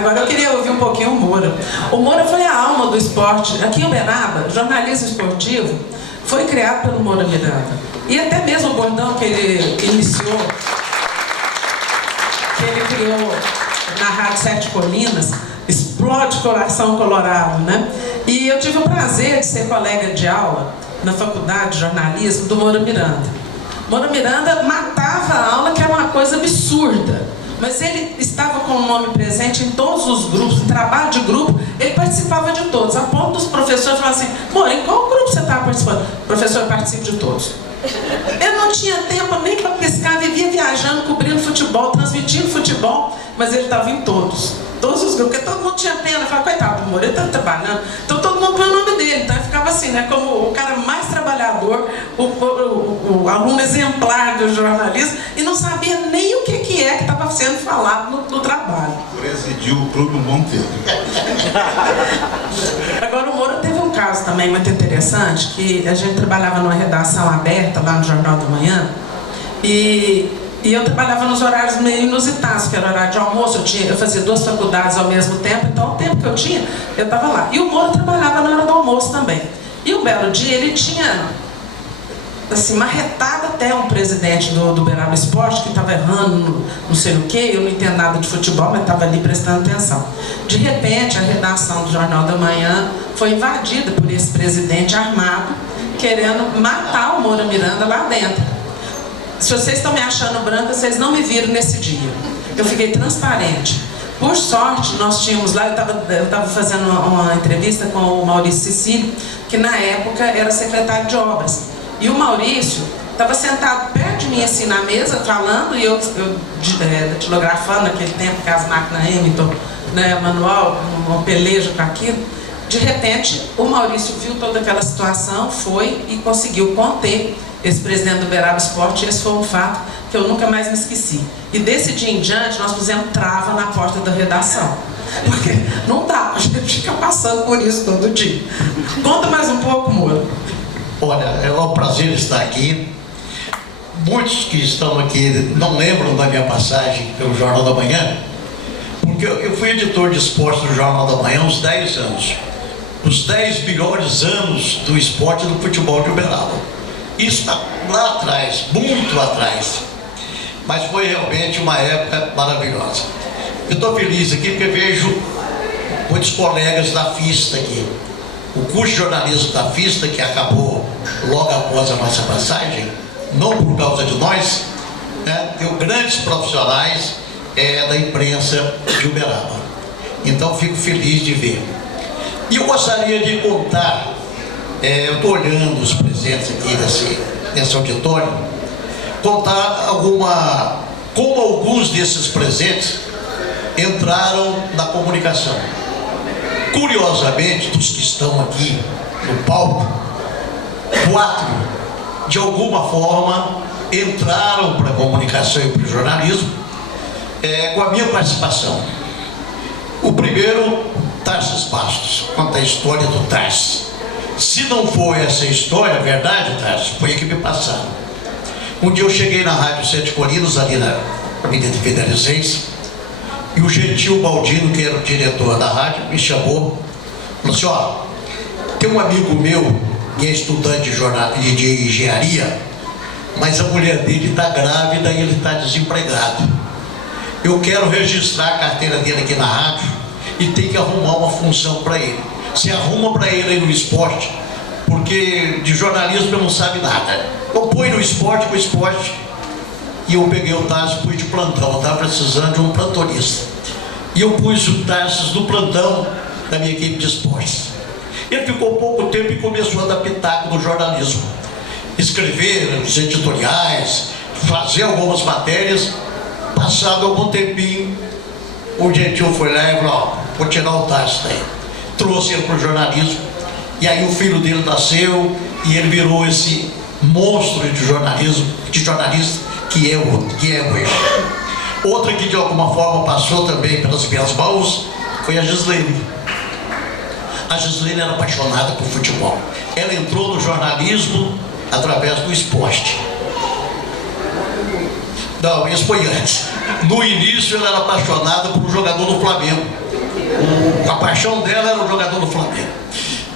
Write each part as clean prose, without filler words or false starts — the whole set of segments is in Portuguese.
Agora eu queria ouvir um pouquinho o Moura. O Moura foi a alma do esporte. Aqui em Uberaba, jornalismo esportivo foi criado pelo Moura Miranda. E até mesmo o bordão que ele iniciou, que ele criou na Rádio Sete Colinas, explode coração colorado, né? E eu tive o prazer de ser colega de aula na faculdade de jornalismo do Moura Miranda. Moura Miranda matava a aula, que era uma coisa absurda. Mas ele estava com o nome presente em todos os grupos, em trabalho de grupo, ele participava de todos, a ponto dos professores falarem assim: Moura, em qual grupo você estava participando? Professor, eu participo de todos. Eu não tinha tempo nem para pescar, vivia viajando, cobrindo futebol, transmitindo futebol, mas ele estava em todos os grupos, porque todo mundo tinha pena. Eu falava, coitado do Moura, ele está trabalhando. Então todo mundo põe o nome dele, então ele ficava assim, né, como o cara mais trabalhador, o aluno exemplar do jornalismo, e não sabia nem o que estava sendo falado no trabalho. Presidiu o clube um bom tempo. Agora o Moura teve um caso também muito interessante, que a gente trabalhava numa redação aberta lá no Jornal da Manhã, e eu trabalhava nos horários meio inusitados, que era horário de almoço. Eu fazia 2 faculdades ao mesmo tempo, então o tempo que eu tinha, eu estava lá. E o Moura trabalhava na hora do almoço também. E um belo dia ele tinha, assim, marretado até um presidente do Uberaba Esporte, que estava errando não sei o quê. Eu não entendo nada de futebol, mas estava ali prestando atenção. De repente, a redação do Jornal da Manhã foi invadida por esse presidente armado, querendo matar o Moura Miranda lá dentro. Se vocês estão me achando branca, vocês não me viram nesse dia. Eu fiquei transparente. Por sorte, nós tínhamos lá, eu estava fazendo uma entrevista com o Maurício Cecílio, que na época era secretário de obras. E o Maurício estava sentado perto de mim, assim, na mesa, falando, e eu datilografando naquele tempo, com as máquinas Hamilton, né, manual, uma peleja com aquilo. De repente, o Maurício viu toda aquela situação, foi e conseguiu conter esse presidente do Uberaba Esporte. Esse foi um fato que eu nunca mais me esqueci. E desse dia em diante, nós pusemos trava na porta da redação. Porque não dá, a gente fica passando por isso todo dia. Conta mais um pouco, Moura. Olha, é um prazer estar aqui. Muitos que estão aqui não lembram da minha passagem pelo Jornal da Manhã, porque eu fui editor de esporte do Jornal da Manhã há uns 10 anos. Os 10 melhores anos do esporte do futebol de Uberaba. Isso está lá atrás, muito atrás. Mas foi realmente uma época maravilhosa. Eu estou feliz aqui porque vejo muitos colegas da FISTA aqui. O curso de jornalismo da FISTA, que acabou logo após a nossa passagem, não por causa de nós, né, deu grandes profissionais da imprensa de Uberaba. Então fico feliz de ver. E eu gostaria de contar, eu estou olhando os presentes aqui nesse auditório, contar como alguns desses presentes entraram na comunicação. Curiosamente, dos que estão aqui no palco, 4, de alguma forma, entraram para a comunicação e para o jornalismo com a minha participação. O primeiro, Tarsis Bastos, conta a história do Tarsis. Se não foi essa história, é verdade, Tarsis, foi a que me passaram. Um dia eu cheguei na Rádio Sete Colinas, ali na Avenida Fidelizense, e o Gentil Baldino, que era o diretor da rádio, me chamou, falou assim: ó, tem um amigo meu que é estudante de engenharia, mas a mulher dele está grávida e ele está desempregado. Eu quero registrar a carteira dele aqui na rádio e tem que arrumar uma função para ele. Você arruma para ele aí no esporte, porque de jornalismo ele não sabe nada. Eu põe no esporte, com o esporte. E eu peguei o Tarsis e pus de plantão. Eu estava precisando de um plantonista. E eu pus o Tarsis no plantão da minha equipe de esportes. Ele ficou pouco tempo e começou a dar pitaco no jornalismo. Escrever os editoriais, fazer algumas matérias. Passado algum tempinho, o Gentil foi lá e falou: ó, vou tirar o Tarsis daí. Trouxe ele para o jornalismo. E aí o filho dele nasceu e ele virou esse monstro de jornalismo, de jornalista que é hoje. Outra que de alguma forma passou também pelas minhas mãos foi a Gislene. A Gislene era apaixonada por futebol. Ela entrou no jornalismo através do esporte. Não, isso foi antes. No início ela era apaixonada por um jogador do Flamengo. A paixão dela era o jogador do Flamengo.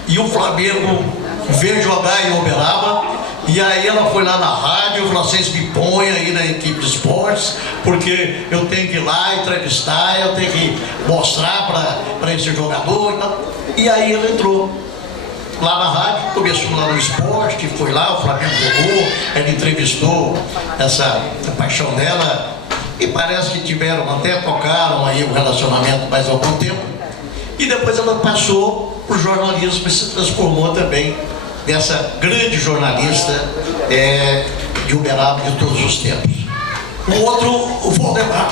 E o Flamengo veio jogar em Uberaba, e aí ela foi lá na rádio e falou: vocês me põem aí na equipe de esportes, porque eu tenho que ir lá entrevistar, eu tenho que mostrar para esse jogador e tal. E aí ela entrou lá na rádio, começou lá no esporte, foi lá, o Flamengo jogou, ela entrevistou essa paixão dela, e parece que tiveram, até tocaram aí o relacionamento mais algum tempo, e depois ela passou para o jornalismo e se transformou também nessa grande jornalista de Uberaba de todos os tempos. O outro, o Valdemar.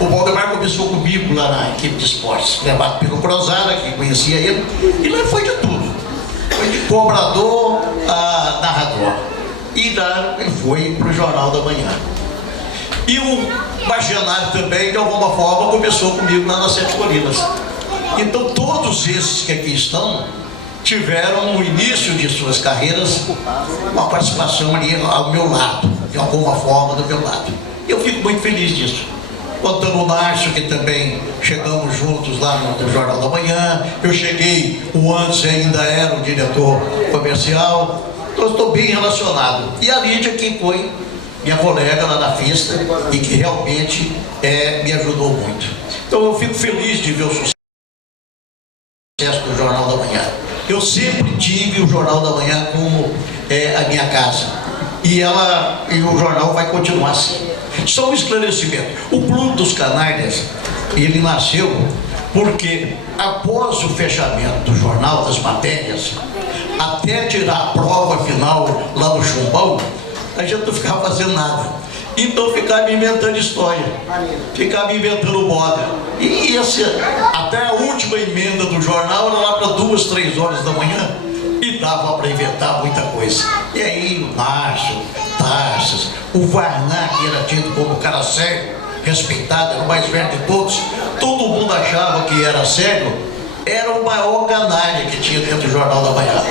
O Valdemar começou comigo lá na equipe de esportes, levado pelo Cruzada, que conhecia ele, e lá foi de tudo. Foi de cobrador a narrador. E ele foi para o Jornal da Manhã. E o Bagianário também, de alguma forma, começou comigo lá nas Sete Colinas. Então todos esses que aqui estão tiveram no início de suas carreiras uma participação ali ao meu lado, de alguma forma do meu lado. E eu fico muito feliz disso. O Antônio Márcio, que também chegamos juntos lá no Jornal da Manhã. Eu cheguei, o antes ainda era o diretor comercial. Então eu estou bem relacionado. E a Lídia, que foi minha colega lá na Fista e que realmente me ajudou muito. Então eu fico feliz de ver o sucesso do Jornal da Manhã. Eu sempre tive o Jornal da Manhã como a minha casa. E o jornal vai continuar assim. Só um esclarecimento. O Clube dos Canalhas, ele nasceu porque após o fechamento do Jornal das Matérias, até tirar a prova final lá no Chumbão, a gente não ficava fazendo nada. Então ficava inventando história, ficava inventando moda. E até a última emenda do jornal era lá para 2, 3 horas da manhã, e dava para inventar muita coisa. E aí o Márcio, Tarsis, o Varná, que era tido como cara sério, respeitado, era o mais velho de todos, todo mundo achava que era sério, era o maior canalha que tinha dentro do Jornal da Manhã.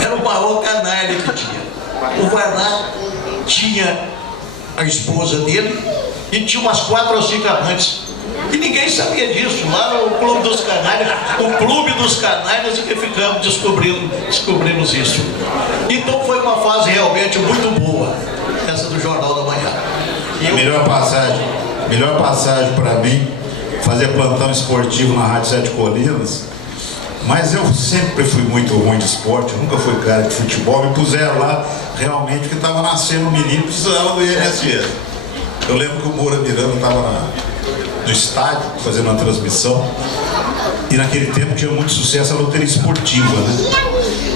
Era o maior canalha que tinha. O Varná tinha a esposa dele e tinha umas 4 ou 5 amantes. E ninguém sabia disso. Lá no Clube dos Canalhas, o Clube dos Canalhas, que ficamos descobrimos isso. Então foi uma fase realmente muito boa, essa do Jornal da Manhã. Melhor passagem para mim, fazer plantão esportivo na Rádio Sete Colinas. Mas eu sempre fui muito ruim de esporte, nunca fui cara de futebol. Me puseram lá realmente porque estava nascendo um menino, precisava do INSS. Eu lembro que o Moura Miranda estava no estádio fazendo uma transmissão, e naquele tempo tinha muito sucesso a loteria esportiva, né?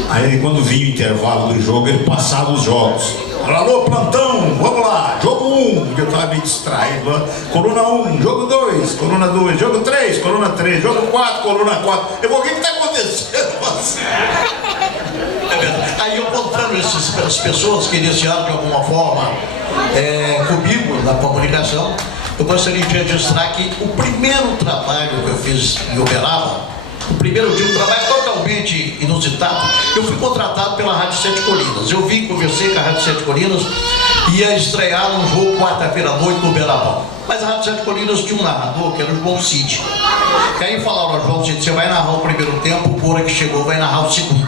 Aí quando vinha o intervalo do jogo, ele passava os jogos. Alô, plantão, vamos lá, jogo 1, eu estava meio distraído lá. Coluna 1, jogo 2, coluna 2, jogo 3, coluna 3, jogo 4, coluna 4. Eu vou, o que está acontecendo? Aí eu contando essas pessoas que iniciaram de alguma forma comigo na comunicação, eu gostaria de registrar que o primeiro trabalho que eu fiz em Uberaba, o primeiro dia, um trabalho totalmente inusitado, eu fui contratado pela Rádio Sete Colinas. Eu vim, conversei com a Rádio Sete Colinas, ia estrear um jogo quarta-feira à noite no Uberaba. Mas a Rádio Sete Colinas tinha um narrador, que era o João Cid. E aí falaram: João Cid, você vai narrar o primeiro tempo, o Moura que chegou vai narrar o segundo.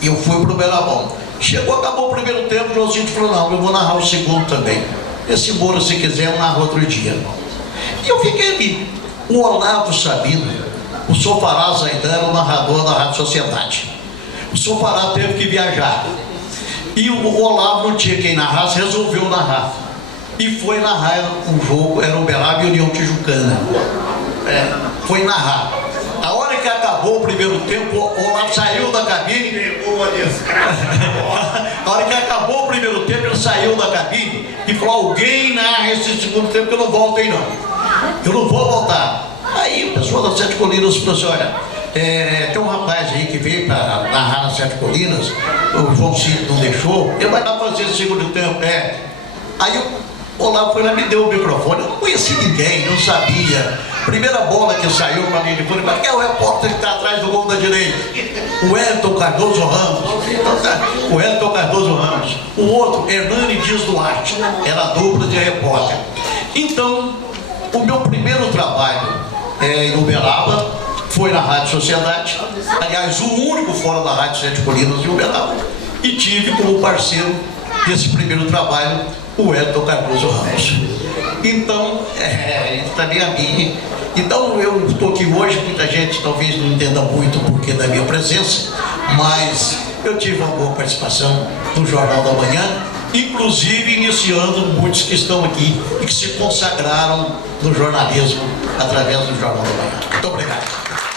E eu fui pro Uberaba. Chegou, acabou o primeiro tempo, o João Cid falou: não, eu vou narrar o segundo também. Esse Moura, se quiser, eu narro outro dia. E eu fiquei ali. O Olavo Sabino, o Sofaraz ainda era o narrador da Rádio Sociedade. O Sofaraz teve que viajar. E o Olavo não tinha quem narrasse, resolveu narrar. E foi narrar um jogo, era o Uberaba e União Tijucana. Foi narrar. A hora que acabou o primeiro tempo, o Olavo saiu da cabine. A hora que acabou o primeiro tempo, ele saiu da cabine e falou: alguém narra esse segundo tempo que eu não volto aí não. Eu não vou voltar. Aí o pessoal das Sete Colinas falou assim: olha, tem um rapaz aí que veio para narrar nas Sete Colinas, o João Cid não deixou, ele vai lá fazer esse segundo tempo. Aí O Olavo foi lá, me deu o microfone. Eu não conhecia ninguém, não sabia. Primeira bola que saiu para mim de fundo, mas quem é o repórter que está atrás do gol da direita? O Wellington Cardoso Ramos. O Wellington Cardoso Ramos. O outro, Hernani Dias Duarte. Era a dupla de repórter. Então, o meu primeiro trabalho em Uberaba foi na Rádio Sociedade. Aliás, o único fora da Rádio Sete Colinas de Uberaba. E tive como parceiro desse primeiro trabalho o Wellington Cardoso Ramos. Então, também a mim. Então, eu estou aqui hoje, muita gente talvez não entenda muito o porquê da minha presença, mas eu tive uma boa participação no Jornal da Manhã, inclusive iniciando muitos que estão aqui e que se consagraram no jornalismo através do Jornal da Manhã. Muito obrigado.